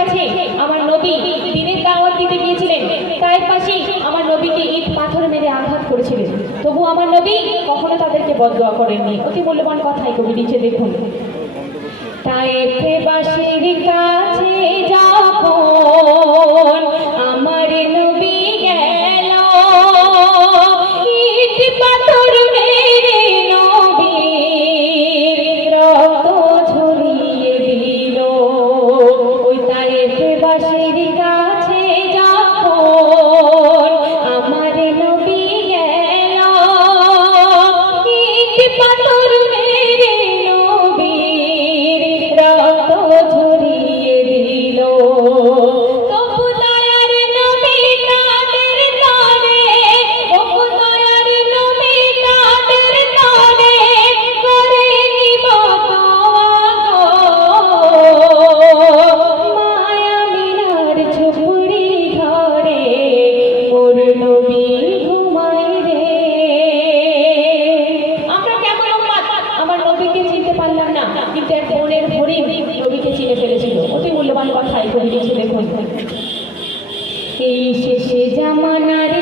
কাছে আমার নবী দিনের দাওয়াত দিতে গিয়েছিলেন। তাই পাশে আমার নবীকে ঈদ পাথর মেরে আঘাত করেছিলেন। তবু আমার নবী কখনো তাদেরকে বদয়া করেননি। অতি মূল্যবান কথাই কবি নিচে দেখুন। তাইফে বাসির কাছে যখন তোর মূল্যবান কথা কবি লিখে দেখুন। এই শেষে জামানার